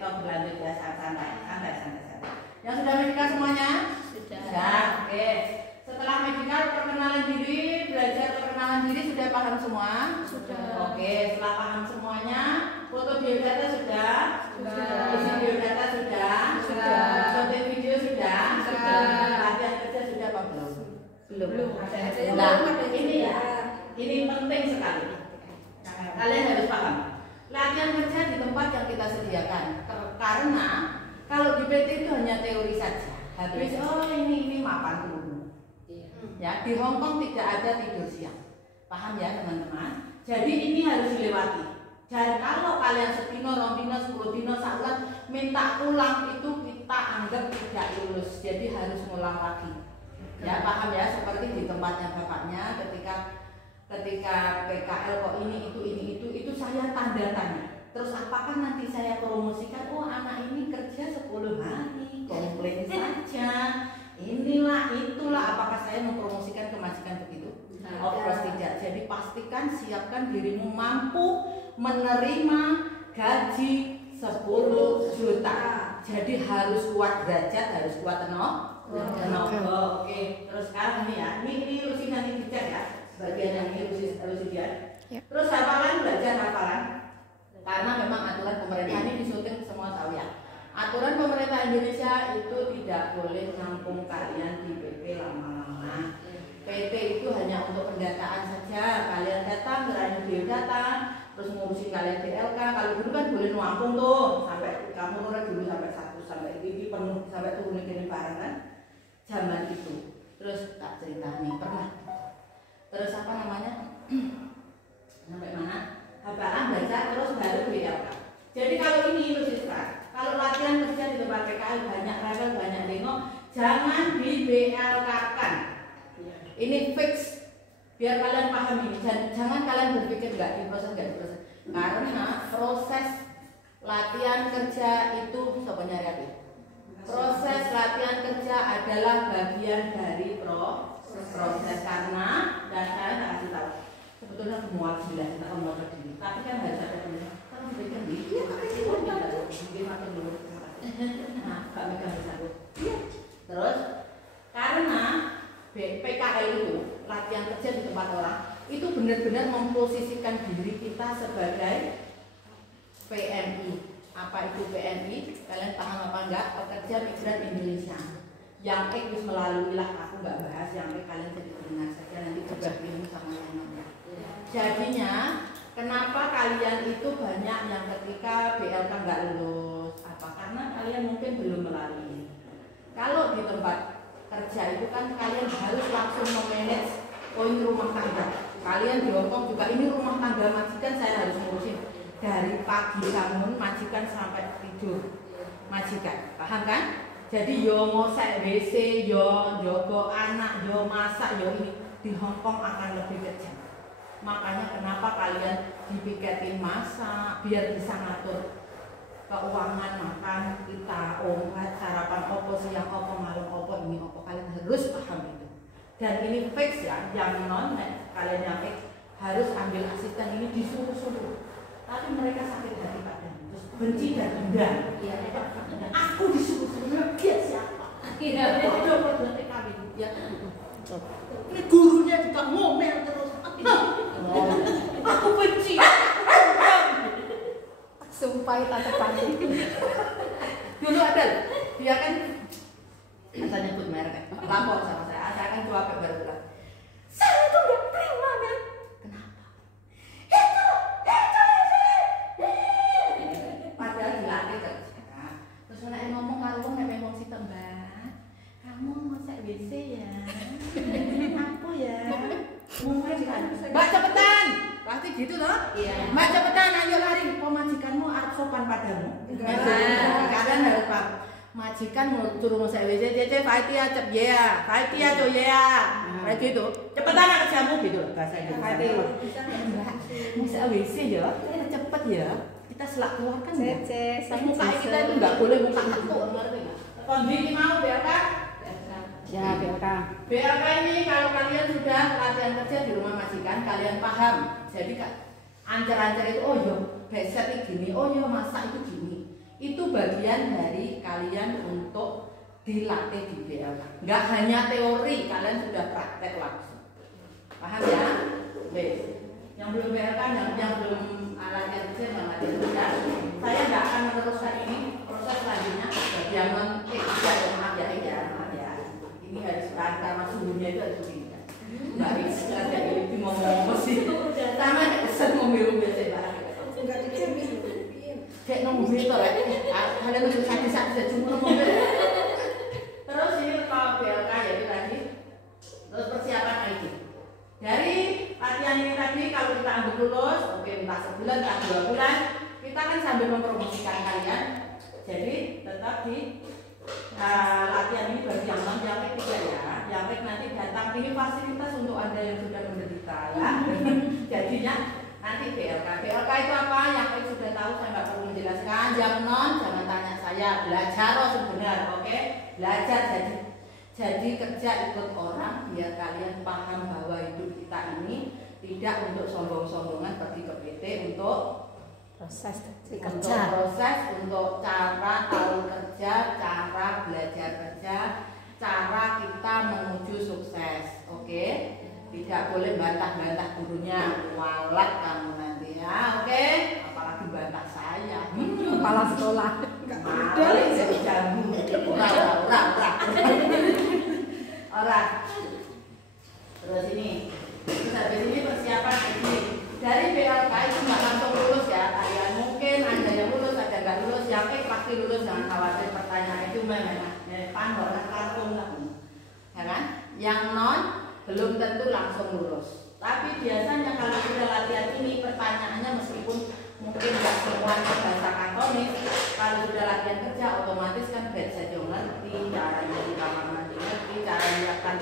kita berlanjut ya, santai. Yang sudah medical semuanya? Sudah. Oke. Setelah medical perkenalan diri, belajar perkenalan diri sudah paham semua? Sudah. Oke, setelah paham semuanya, foto biodata sudah? Sudah. Isi biodata sudah? Sudah. Foto video sudah? Sudah. Latihan kerja sudah apa belum? Belum. Nah, ini ya. Ini penting sekali. Kalian harus paham. Latihan kerja di tempat yang kita sediakan. Karena kalau di PT itu hanya teori saja. Habis ini mapan dulu. Ya, di Hong Kong tidak ada tidur siang. Paham ya teman-teman? Jadi ini harus dilewati. Dan kalau kalian setino, rombino, 10 dino, saat minta ulang itu kita anggap tidak lulus. Jadi harus ngulang lagi. Ya, paham ya? Seperti di tempatnya bapaknya ketika PKL kok ini itu saya tanda tanya. Terus apakah nanti saya promosikan? Oh, anak ini kerja 10 hari, komplain saja. Inilah itulah, apakah saya mempromosikan kemajikan begitu? Of course tidak. Jadi pastikan, siapkan dirimu mampu menerima gaji 10 juta. Jadi harus kuat derajat, harus kuat tenaga. Oke. Terus sekarang ini ya, ini Lucy nanti dicek ya. Bagian yang ini Lucy dia. Terus hafalan, belajar hafalan. Karena memang aturan pemerintah ini disyuting semua tahu ya. Aturan pemerintah Indonesia itu tidak boleh nampung kalian di PP lama-lama. PT itu hanya untuk pendataan saja. Kalian datang, ngerayu biodata, terus ngurusin kalian BLK. Kalau dulu kan boleh nampung tuh, sampai kamu ngurus dulu sampai 1 sampai ini penuh sampai turunin gini barang kan. Zaman itu. Terus tak cerita nih pernah. Terus apa namanya? Sampai mana? Hafalan, baca, terus baru BLK. Jadi kalau ini Siswa, kalau latihan kerja di tempat PKL banyak rewel, banyak demo, jangan di BLK-kan. Ini fix, biar kalian paham ini. Jangan kalian berpikir nggak diproses. Karena proses latihan kerja itu sebenarnya apa? Proses latihan kerja adalah bagian dari proses karena dan saya tak kasih tahu. Sebetulnya semua sudah kita membaca diri, tapi kan harus ada penulisan. Kalau memberikan diri, ya mungkin makin dulu. Nah, Kak Mega bisa. Terus karena PKL itu latihan kerja di tempat orang itu benar-benar memposisikan diri kita sebagai PMI. Apa itu PMI? Kalian paham apa enggak? Pekerja Migran Indonesia. Yang harus melalui lah, aku nggak bahas yang kalian jadi pendengar saja, nanti berbagi sama yang namanya. Jadinya kenapa kalian itu banyak yang ketika BLK nggak lulus? Apa? Karena kalian mungkin belum melalui. Kalau di tempat kerja itu kan kalian harus langsung memanage poin rumah tangga. Kalian di Hong Kong juga ini rumah tangga majikan saya harus ngurusin dari pagi bangun majikan sampai tidur majikan. Paham kan? Jadi yo ngosek WC, yo jogo anak, yo masak, yo ini di Hong Kong akan lebih kejam. Makanya kenapa kalian dipiketin masak biar bisa ngatur keuangan, makan kita, obat, sarapan opo, siang opo, malam opo, ini opo, kalian harus paham itu. Dan ini fix ya, yang non kalian yang harus ambil asisten ini disuruh-suruh. Tapi mereka sakit hati padamu, terus benci dan dendam. Aku disuruh-suruh, dia siapa? Bodoh-bodoh kami. Ya. Ini gurunya juga ngomel terus. Aku benci. Sumpah tak panik. Dulu ada, dia kan asal nyebut merek, lapor sama saya akan jawab baru bilang, saya tuh nggak terima kan? Kenapa? Padahal dilatih kerja. Terus anak ngomong kalau ngomong si tembak, kamu masak WC ya? Aku ya? Mungkin kan? Mbak cepetan! Pasti gitu loh? Iya. Mbak cepetan, ayo lari. Pemajikanmu harus sopan padamu. Kalian harus paham. Majikan mau suruh masak WC, cece, fighty ya, cep ya, fighty ya, coy ya, kayak gitu. Cepetan kerjamu gitu loh bahasa Indonesia. Masak WC ya, cepet ya. Kita selak keluarkan ya. Muka kita itu nggak boleh muka aku, ngerti nggak? Kondisi mau BLK? Ya BLK. BLK ini kalau kalian sudah latihan kerja di rumah majikan, kalian paham. Jadi ancar-ancar itu, oh yo, beset gini, oh yo masak itu gini. Itu bagian dari kalian untuk dilatih di BLK. Nggak hanya teori, kalian sudah praktek langsung. Paham ya? Wes. Yang belum BLK, yang belum latihan kecil, yang latihan besar, saya nggak akan meneruskan ini. Proses selanjutnya jangan maaf ya. Ini harus karena suhunya itu harus begini. Nggak bisa kayak ngomong sih. Sama kesan ngomong biasa Enggak dikira kayak nunggu itu ya, kalian tuh sakit cuma mobil. Terus ini kalau BLK jadi tadi, terus persiapan ID. Dari latihan ini tadi kalau kita ambil lulus, oke entah sebulan, entah 2 bulan, kita kan sambil mempromosikan kalian. Jadi tetap di latihan ini bagi yang non yang tidak ya, yang nanti datang ini fasilitas untuk anda yang sudah menderita ya. Jadinya nanti BLK itu apa? Yang sudah tahu saya nggak perlu menjelaskan. Yang non jangan tanya saya, belajar sebenarnya, oke? Belajar jadi kerja ikut orang biar kalian paham bahwa hidup kita ini tidak untuk sombong-sombongan pergi ke PT untuk proses kerja, untuk cara tahu kerja, cara belajar kerja, cara kita menuju sukses, oke? Tidak boleh bantah-bantah gurunya, walat kamu nanti ya, oke? Apalagi bantah saya, kepala sekolah. malah jadi jamu, orang. Terus ini, terus habis ini persiapan ini dari BLK itu nggak langsung lulus ya, kalian mungkin ada yang lulus, ada nggak lulus, yang pasti lulus, jangan khawatir. Pertanyaan itu memang pandora kartun ya kan? Yang non belum tentu langsung lulus. Tapi biasanya kalau sudah latihan ini pertanyaannya meskipun mungkin nggak semuanya bahasa kantonis, kalau sudah latihan kerja otomatis kan saja ngerti, caranya di kamar mandi ngerti, cara menyiapkan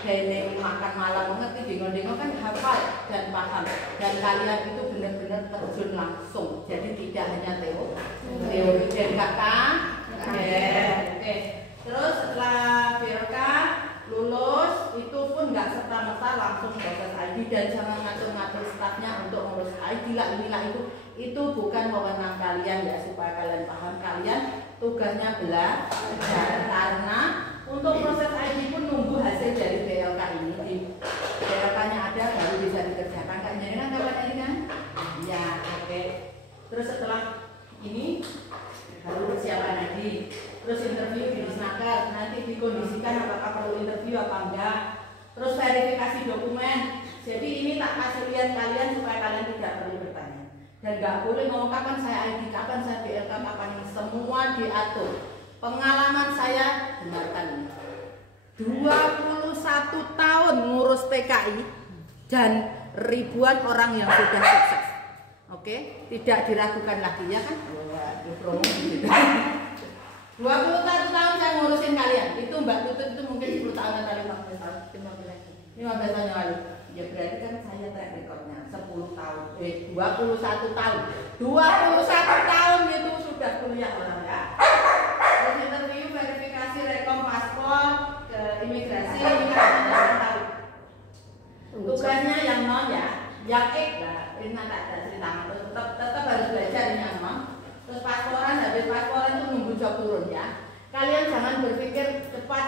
dining makan malam mengerti, dengo-dengo kan hafal dan paham. Dan kalian itu benar-benar terjun langsung. Jadi tidak hanya teori dan kakak. Oke. Terus setelah BLK lulus itu pun nggak serta-merta langsung proses ID, dan jangan ngatur-ngatur stafnya untuk ngurus ID lah inilah itu bukan wewenang kalian ya, supaya kalian paham. Kalian tugasnya belajar, karena untuk proses ID pun nunggu hasil dari BLK ini. Di BLK-nya ada baru bisa dikerjakan. Kak jadi kan dapat ini kan? Ya, oke. Terus setelah ini baru persiapan ID. Terus interview di Disnaker, nanti dikondisikan apakah perlu interview apa enggak. Terus verifikasi dokumen. Jadi ini tak kasih lihat kalian supaya kalian tidak perlu bertanya. Dan nggak boleh ngomong kapan saya ID, kapan saya BLK, kapan ini. Semua diatur. Pengalaman saya, dengarkan ini. 21 tahun ngurus PKI dan ribuan orang yang sudah sukses. Oke, tidak diragukan lagi ya kan? Promo gitu. 21 tahun saya ngurusin kalian. Itu Mbak Tutut itu mungkin 10 tahun atau 15 tahun. 15 tahun yang lalu. Ya berarti kan saya track recordnya 10 tahun. 21 tahun. 21 tahun itu sudah kuliah orang ya. Terus interview, verifikasi, rekom paspor, ke imigrasi, ini kan ada tahu. Tugasnya yang non ya, yang lah. Ini tak ada cerita. Tetap harus belajar ini yang non. Terus pasporan, habis pasporan itu nunggu job turun ya. Kalian jangan berpikir cepat.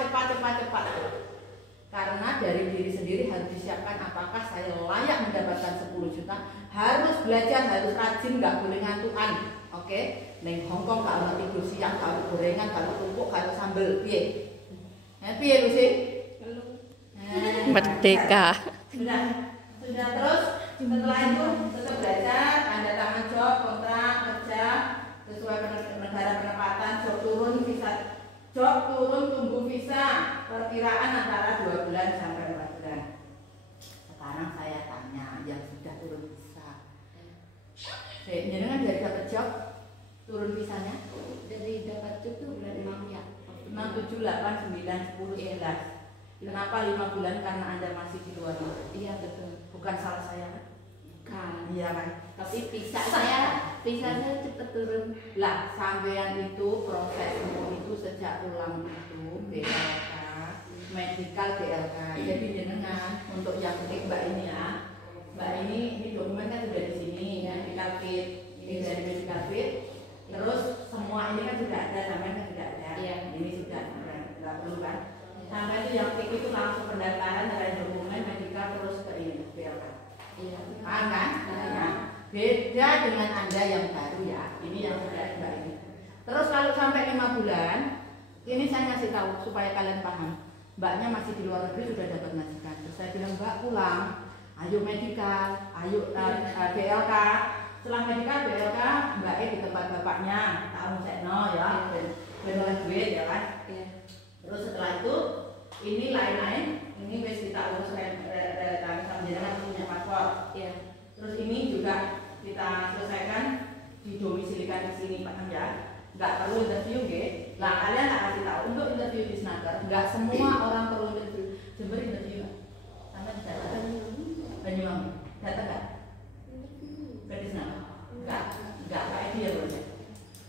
Karena dari diri sendiri harus disiapkan apakah saya layak mendapatkan 10 juta. Harus belajar, harus rajin, nggak boleh ngantukan. Oke, neng Hongkong kalau tidur siang, kalau gorengan, kalau tumpuk, kalau sambel, piye? Piye lu sih? Merdeka. Sudah terus setelah itu tetap belajar, tanda tangan job, kontrak kerja sesuai negara penempatan, job turun tunggu visa, perkiraan antara 2 bulan sampai 4 bulan. Sekarang saya tanya yang sudah turun visa, jenengan dari dapat job turun visanya? Dari dapat job tuh bulan 6 ya. 6, 7, 8, 9, 10, 11. Kenapa 5 bulan? Karena Anda masih di luar negeri. Iya betul. Bukan salah saya kan? Bukan. Iya kan? Tapi visa saya cepet turun. Lah, sampean itu prosesmu itu sejak ulang itu BLK, medical BLK. Jadi jenengan untuk yang Mbak ini ya, Mbak ini dokumen kan sudah di sini, medical fit. Ini dari medical fit. Terus semua ini Sampai itu yang PIK itu langsung pendaftaran dari dokumen medikal terus ke ini BLK. Iya. Paham kan? Nah, beda dengan Anda yang baru ya. Ini yang sudah Mbak ini. Terus kalau sampai 5 bulan, ini saya ngasih tahu supaya kalian paham. Mbaknya masih di luar negeri sudah dapat majikan. Terus saya bilang Mbak pulang, ayo medikal, ayo BLK. Setelah medikal BLK, Mbak di tempat bapaknya, tahu sekno ya, ben oleh duit ya kan. Iya. Terus setelah itu ini lain-lain, ini wis kita urus sama jenengan punya paspor. Iya. Terus ini juga kita selesaikan didomisilikan di sini Pak ya. Enggak perlu interview nggih. Lah kalian tak kasih tahu untuk interview di Snaker, enggak semua orang perlu interview. Jember interview Pak. Sama di sana. Banyuwangi. Datang enggak? Ke di Snaker. Enggak kayak dia loh ya.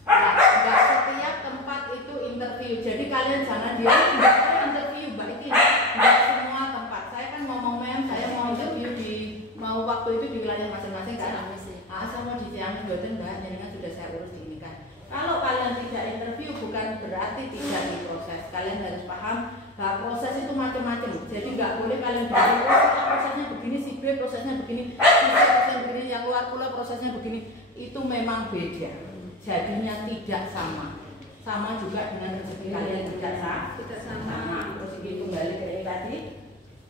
Enggak setiap tempat itu interview. Jadi kalian jangan dia enggak interview Mbak ini. Enggak semua tempat. Saya kan mau saya mau interview di mau waktu itu di wilayah masing-masing kan. Asal mau di Ciamis Boten Mbak, jaringan sudah saya urus di ini kan. Kalau kalian tidak interview bukan berarti tidak diproses. Kalian harus paham bahwa proses itu macam-macam. Jadi nggak boleh kalian bilang prosesnya begini, si B prosesnya begini, si C prosesnya begini, yang luar pula prosesnya begini. Itu memang beda. Jadinya tidak sama. Sama juga dengan rezeki kalian tidak sama. Terus ini kembali ke yang tadi.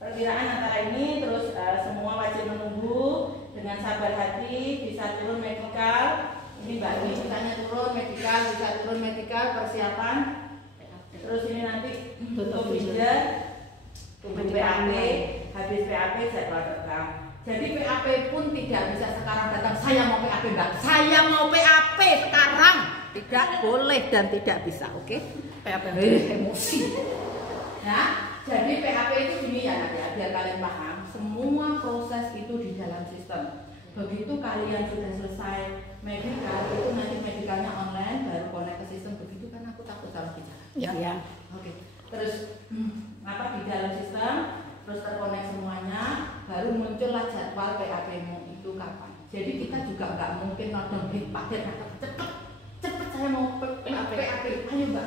Perkiraan antara ini terus semua wajib menunggu dengan sabar hati, bisa turun medikal. Ini Mbak ini misalnya turun medikal, persiapan. Terus ini nanti tutup binder, tunggu PAP, habis PAP jadwal terbang. Jadi PAP pun tidak bisa sekarang datang. Saya mau PAP Mbak, saya mau PAP sekarang. Tidak boleh dan tidak bisa, oke? PAP emosi. Ya. Jadi PAP itu gini ya, biar kalian paham. Semua proses itu di dalam sistem. Begitu kalian sudah selesai medikal, itu nanti medikalnya online, baru connect ke sistem. Begitu kan aku takut salah bicara. Ya. Oke. Terus di dalam sistem, terus terkonek semuanya, baru muncullah jadwal PAP-mu itu kapan. Jadi kita juga nggak mungkin nodong hit paket cepet saya mau PAP. Ayo Mbak.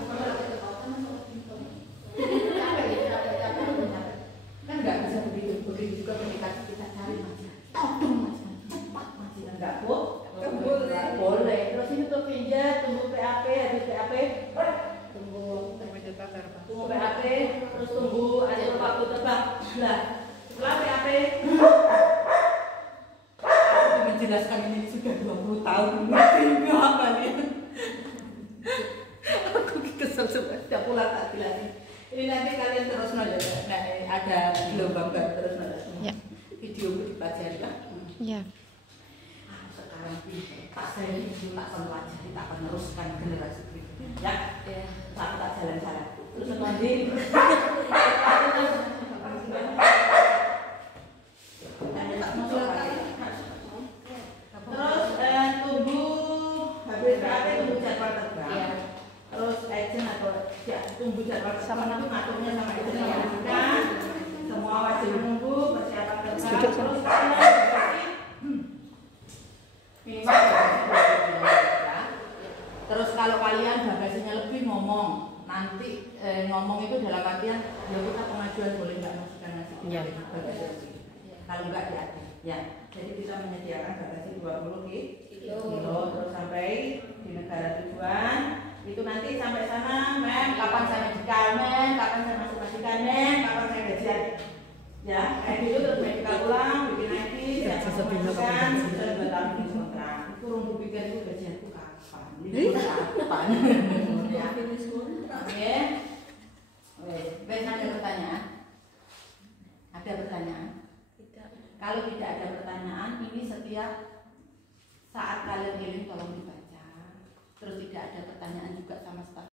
Kan nggak bisa begitu juga ketika kita cari majikan, todong majikan, cepat majikan nggak boleh. Terus ini tuh pinjat, tunggu PAP, habis PAP, tunggu PAP, terus tunggu ada waktu terbang. Nah, setelah PAP, aku menjelaskan ini sudah 20 tahun, enggak kalian. Aku kesel sudah pulang tak bilang. Ini nanti kalian terus nonton, nah ada gelombang baru terus nonton. Ya. Video dipelajari lah. Ya. Sekarang Pak saya ini tak pelajari, tak peneruskan generasi berikutnya. Ya. Tak jalan-jalan. Terus nanti. Terus tunggu habis PAP tunggu jadwal terbang. Terus agent atau tunggu jadwal sama nanti ngaturnya sama agent kan. Semua wajib menunggu persiapan terbang. Terus minimal terus kalau kalian bagasinya lebih ngomong nanti ngomong itu dalam artian ya kita pengajuan boleh nggak masukkan nasi bagasi lebih. Kalau enggak ya jadi bisa menyediakan bagasi 20 kilo terus sampai di negara tujuan. Itu nanti sampai sana, kapan saya medikal, kapan saya masuk majikan, kapan saya gajian. Ya, kayak gitu terus medikal pulang, bikin ID, saya masuk majikan, sudah 2 tahun di kontrak. Itu rumbu pikir itu gajianku kapan? Kapan? Ya. Oke. Ada pertanyaan? Ada pertanyaan? Tidak. Kalau tidak ada pertanyaan, ini setiap saat kalian healing tolong dibaca. Terus tidak ada pertanyaan juga sama staf